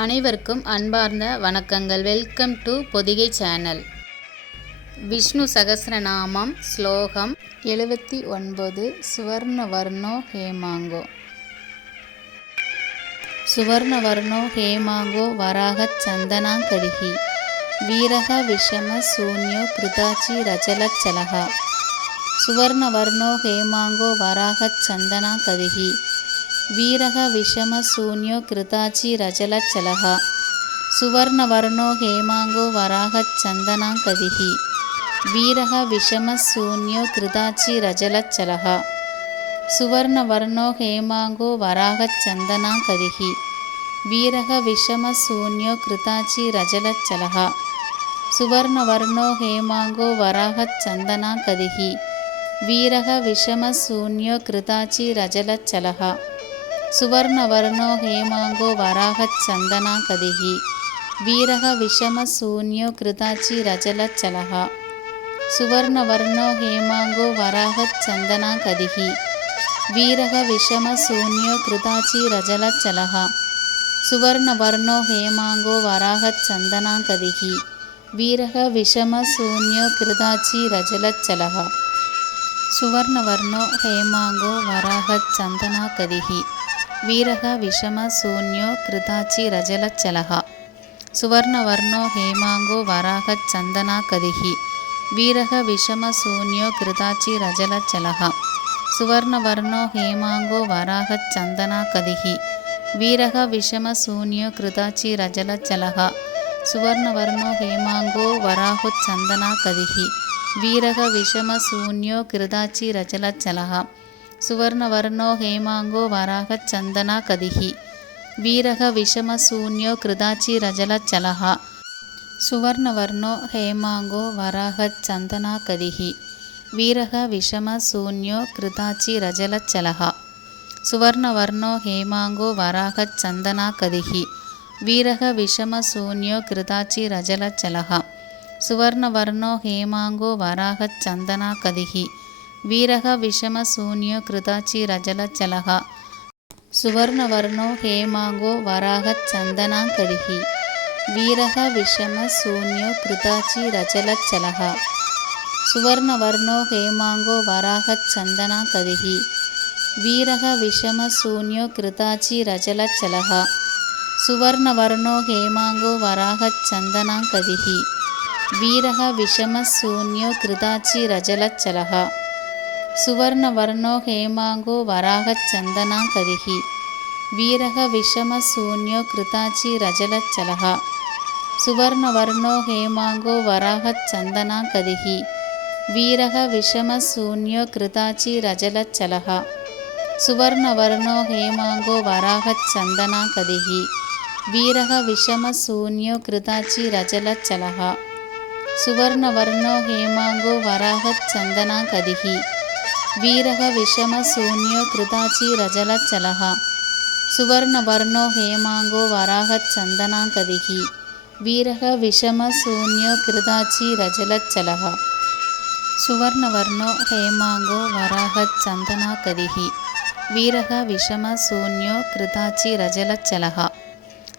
அனைவருக்கும் அன்பார்ந்த வணக்கங்கள். Welcome to Podhigai channel. Vishnu Sahasranamam ஸ்லோகம் 79. சுவர்ணவர்ணோ ஹேமாங்கோ. சுவர்ணவர்ணோ ஹேமாங்கோ வராகச் சந்தனாங்கடிஹி வீரக விஷம சூன்யோ கிருதாச்சி ரஜலச்சலஹ. சுவர்ணவர்ணோ ஹேமாங்கோ வராகச் சந்தனாங்கடிஹி வீரக விஷம சூன்யோ கிருதாச்சி ரஜலச்சலஹ. சுவர்ணவர்ணோ ஹேமாங்கோ வராகச் சந்தனாங்கதிஹி வீரக விஷம சூன்யோ கிருதாச்சி ரஜலச்சலஹ. சுவர்ணவர்ணோ ஹேமாங்கோ வராகச் சந்தனாங்கதிஹி வீரக விஷம சூன்யோ கிருதாச்சி ரஜலச்சலஹ. சுவர்ணவர்ணோ ஹேமாங்கோ வராகச் சந்தனாங்கதிஹி வீரக விஷம சூன்யோ கிருதாச்சி ரஜலச்சலஹ. சுவர்ணவர்ணோ ஹேமாங்கோ வராகச் சந்தனாங்கதிஹி வீரக விஷம சூன்யோ கிருதாச்சி ரஜலச்சலஹ. சுவர்ணவர்ணோ ஹேமாங்கோ வராகச் சந்தனாங்கதிஹி வீரக விஷம சூன்யோ கிருதாச்சி ரஜலச்சலஹ. சுவர்ணவர்ணோ ஹேமாங்கோ வராகச் சந்தனாங்கதிஹி வீரக விஷம சூன்யோ கிருதாச்சி ரஜலச்சலஹ. சுவர்ணவர்ணோ ஹேமாங்கோ வராகச் சந்தனாங்கதிஹி வீரக விஷம சூன்யோ கிருதாச்சி ரஜலச்சலஹ. சுவர்ணவர்ணோ ஹேமாங்கோ வராகச் சந்தனாங்கதிஹி வீரக விஷம சூன்யோ கிருதாச்சி ரஜலச்சலஹ. சுவர்ணவர்ணோ ஹேமாங்கோ வராகச் சந்தனாங்கதிஹி வீரக விஷம சூன்யோ கிருதாச்சி ரஜலச்சலஹ. சுவர்ணவர்ணோ ஹேமாங்கோ வராகச் சந்தனாங்கதிஹி வீரக விஷம சூன்யோ கிருதாச்சி ரஜலச்சலஹ. சுவர்ணவர்ணோ ஹேமாங்கோ வராகச் சந்தனாங்கதிஹி வீரக விஷம சூன்யோ கிருதாச்சி ரஜலச்சலஹ. சுவர்ணவர்ணோ ஹேமாங்கோ வராகச் சந்தனாங்கதிஹி வீரக விஷம சூன்யோ கிருதாச்சி ரஜலச்சலஹ. சுவர்ணவர்ணோ ஹேமாங்கோ வராகச் சந்தனாங்கதிஹி வீரக விஷம சூன்யோ கிருதாச்சி ரஜலச்சலஹ. சுவர்ணவர்ணோ ஹேமாங்கோ வராகச் சந்தனாங்கதிஹி வீரக விஷம சூன்யோ கிருதாச்சி ரஜலச்சலஹ. சுவர்ணவர்ணோ ஹேமாங்கோ வராகச் சந்தனாங்கதிஹி வீரக விஷம சூன்யோ கிருதாச்சி ரஜலச்சலஹ. சுவர்ணவர்ணோ ஹேமாங்கோ வராகச் சந்தனாங்கதிஹி வீரக விஷம சூன்யோ கிருதாச்சி ரஜலச்சலஹ. சுவர்ணவர்ணோ ஹேமாங்கோ வராகச் சந்தனாங்கதிஹி வீரக விஷம சூன்யோ கிருதாச்சி ரஜலச்சலஹ. சுவர்ணவர்ணோ ஹேமாங்கோ வராகச் சந்தனாங்கதிஹி வீரக விஷம சூன்யோ கிருதாச்சி ரஜலச்சலஹ. சுவர்ணவர்ணோ ஹேமாங்கோ வராகச் சந்தனாங்கதிஹி வீரக விஷம சூன்யோ கிருதாச்சி ரஜலச்சலஹ. சுவர்ணவர்ணோ ஹேமாங்கோ வராகச் சந்தனாங்கதிஹி வீரக விஷம சூன்யோ கிருதாச்சி ரஜலச்சலஹ. சுவர்ணவர்ணோ ஹேமாங்கோ வராகச் சந்தனாங்கதிஹி வீரக விஷம சூன்யோ கிருதாச்சி ரஜலச்சலஹ. சுவர்ணவர்ணோ ஹேமாங்கோ வராகச் சந்தனாங்கதிஹி வீரக விஷம சூன்யோ கிருதாச்சி ரஜலச்சலஹ. சுவர்ணவர்ணோ ஹேமாங்கோ வராகச் சந்தனாங்கதிஹி வீரக விஷம சூன்யோ கிருதாச்சி ரஜலச்சலஹ.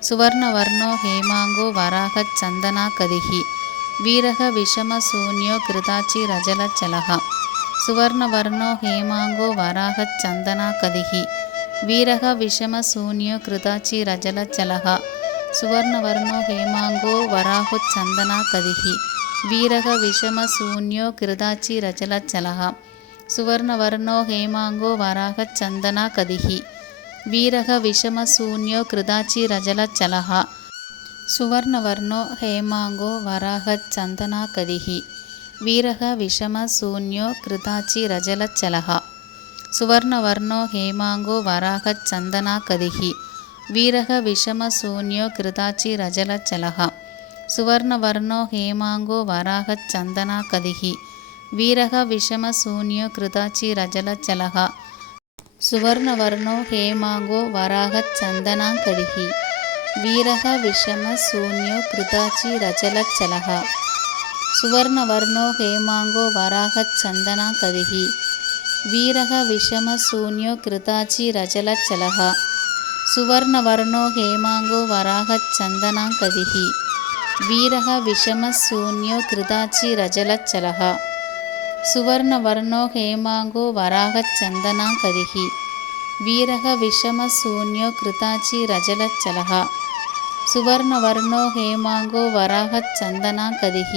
சுவர்ணவர்ணோ ஹேமாங்கோ வராகச் சந்தனாங்கதிஹி வீரக விஷம சூன்யோ கிருதாச்சி ரஜலச்சலஹ. சுவர்ணவர்ணோ ஹேமாங்கோ வராகச் சந்தனாங்கதிஹி வீரக விஷம சூன்யோ கிருதாச்சி ரஜலச்சலஹ. சுவர்ணவர்ணோ ஹேமாங்கோ வராகச் சந்தனாங்கதிஹி வீரக விஷம சூன்யோ கிருதாச்சி ரஜலச்சலஹ. சுவர்ணவர்ணோ ஹேமாங்கோ வராகச் சந்தனாங்கதிஹி வீரக விஷம சூன்யோ கிருதாச்சி ரஜலச்சலஹ. சுவர்ணவர்ணோ ஹேமாங்கோ வராகச் சந்தனாங்கதிஹி வீரக விஷம சூன்யோ கிருதாச்சி ரஜலச்சலஹ. சுவர்ணவர்ணோ ஹேமாங்கோ வராகச் சந்தனாங்கதிஹி வீரக விஷம சூன்யோ கிருதாச்சி ரஜலச்சலஹ. சுவர்ணவர்ணோ ஹேமாங்கோ வராகச் சந்தனாங்கதிஹி வீரக விஷம சூன்யோ கிருதாச்சி ரஜலச்சலஹ. சுவர்ணவர்ணோ ஹேமாங்கோ வராகச் சந்தனாங்கதிஹி வீரக விஷம சூன்யோ கிருதாச்சி ரஜலச்சலஹ. சுவர்ணவர்ணோ ஹேமாங்கோ வராகச் சந்தனாங்கதிஹி வீரக விஷம சூன்யோ கிருதாச்சி ரஜலச்சலஹ. सुवर्णवर्णो हेमाङ्गो वराहच्चन्दनाकदिः वीरः विषमशून्यो कृताचिरजलच्चलः सुवर्णवर्णो हेमाङ्गो वराहच्चन्दनाकदिः वीरः विषमशून्यो कृताचिरजलच्चलः सुवर्णवर्णो हेमाङ्गो वराहच्चन्दनाकदिः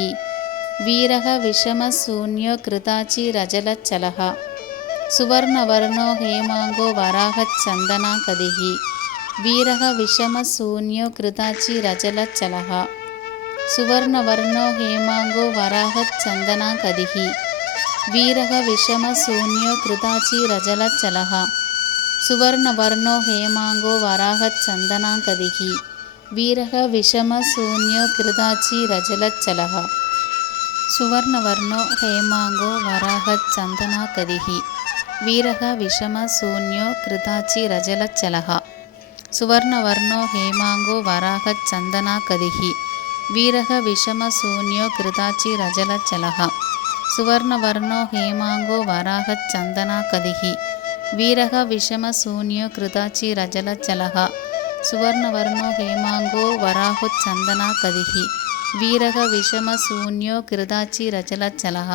वीरः विषमशून्यो कृताचिरजलच्चलः सुवर्णवर्णो हेमाङ्गो वराहच्चन्दनाकदिः वीरः विषमशून्यो कृताचिरजलच्चलः सुवर्णवर्णो हेमाङ्गो वराहच्चन्दनाकदिः वीरः विषमशून्यो कृताचिरजलच्चलः सुवर्णवर्णो हेमाङ्गो वराहच्चन्दनाकदिः वीरः विषमशून्यो कृताचिरजलच्चलः सुवर्णवर्णो हेमाङ्गो वराहच्चन्दनाकदिः वीरः विषमशून्यो कृताचिरजलच्चलः सुवर्णवर्णो हेमाङ्गो वराहच्चन्दनाकदिः वीरः विषमशून्यो कृताचिरजलच्चलः सुवर्णवर्णो हेमाङ्गो वराहच्चन्दनाकदिः वीरः विषमशून्यो कृताचिरजलच्चलः सुवर्णवर्णो हेमाङ्गो वराहच्चन्दनाकदिः वीरः विषमशून्यो कृताचिरजलच्चलः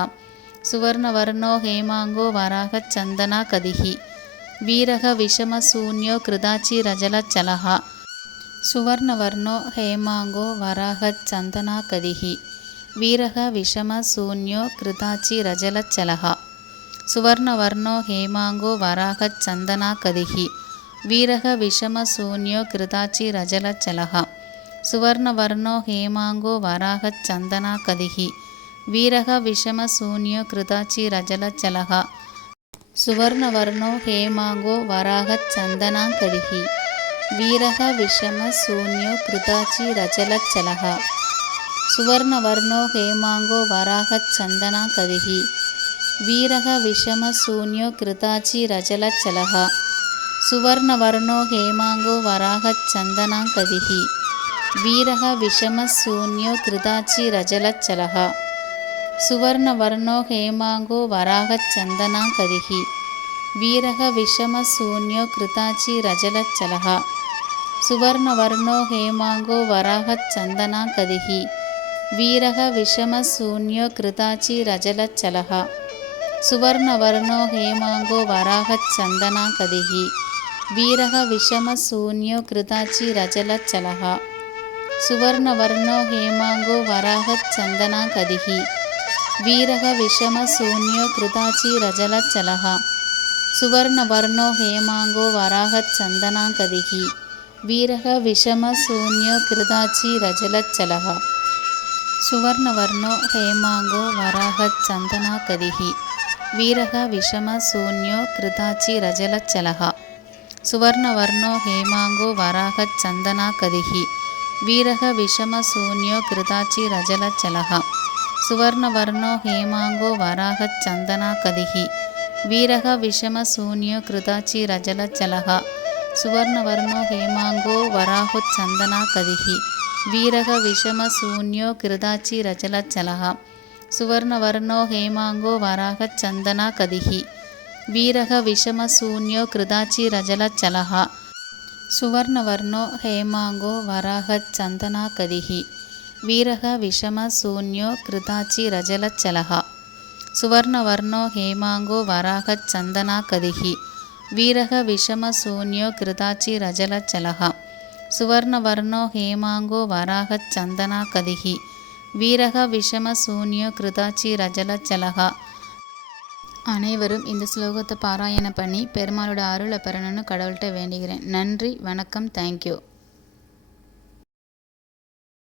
सुवर्णवर्णो हेमाङ्गो वराहच्चन्दनाकदिः वीरः विषमशून्यो कृताचिरजलच्चलः सुवर्णवर्णो हेमाङ्गो वराहच्चन्दनाकदिः वीरः विषमशून्यो कृताचिरजलच्चलः सुवर्णवर्णो हेमाङ्गो वराहच्चन्दनाकदिः वीरः विषमशून्यो कृताचिरजलच्चलः सुवर्णवर्णो हेमाङ्गो वराहच्चन्दनाकदिः वीरः विषमशून्यो कृताचिरजलच्चलः सुवर्णवर्णो हेमाङ्गो वराहच्चन्दनाकदिः वीरः विषमशून्यो कृताचिरजलच्चलः सुवर्णवर्णो हेमाङ्गो वराहच्चन्दनाकदिः वीरः विषमशून्यो कृताचिरजलच्चलः सुवर्णवर्णो हेमाङ्गो वराहच्चन्दनाकदिः वीरः विषमशून्यो कृताचिरजलच्चलः सुवर्णवर्णो हेमाङ्गो वराहच्चन्दनाकदिः वीरः विषमशून्यो कृताचिरजलच्चलः सुवर्णवर्णो हेमाङ्गो वराहच्चन्दनाकदिः वीरः विषमशून्यो कृताचिरजलच्चलः सुवर्णवर्णो हेमाङ्गो वराहच्चन्दनाकदिः वीरः विषमशून्यो कृताचिरजलच्चलः सुवर्णवर्णो हेमाङ्गो वराहच्चन्दनाकदिः वीरः विषमशून्यो कृताचिरजलच्चलः सुवर्णवर्णो हेमाङ्गो वराहच्चन्दनाकदिः वीरः विषमशून्यो कृताचिरजलच्चलः सुवर्णवर्णो हेमाङ्गो वराहच्चन्दनाकदिः वीरः विषमशून्यो कृताचिरजलच्चलः सुवर्णवर्णो हेमाङ्गो वराहच्चन्दनाकदिः वीरः विषमशून्यो कृताचिरजलच्चलः सुवर्णवर्णो हेमाङ्गो वराहच्चन्दनाकदिः वीरः विषमशून्यो कृताचिरजलच्चलः सुवर्णवर्णो हेमाङ्गो वराहच्चन्दनाकदिः वीरः विषमशून्यो कृताचिरजलच्चलः सुवर्णवर्णो हेमाङ्गो वराहच्चन्दनाकदिः वीरः विषमशून्यो कृताचिरजलच्चलः सुवर्णवर्णो हेमाङ्गो वराहच्चन्दनाकदिः वीरः विषमशून्यो कृताचिरजलच्चलः सुवर्णवर्णो हेमाङ्गो वराहच्चन्दनाकदिः वीरः विषमशून्यो कृताचिरजलच्चलः सुवर्णवर्णो हेमाङ्गो वराहच्चन्दनाकदिः वीरः विषमशून्यो कृताचिरजलच्चलः அனைவரும் இந்த ஸ்லோகத்தை பாராயணம் பண்ணி பெருமாளோட அருளை பெறணும்னு கடவுள்கிட்ட வேண்டிக்கிறேன். நன்றி, வணக்கம், தேங்க்யூ.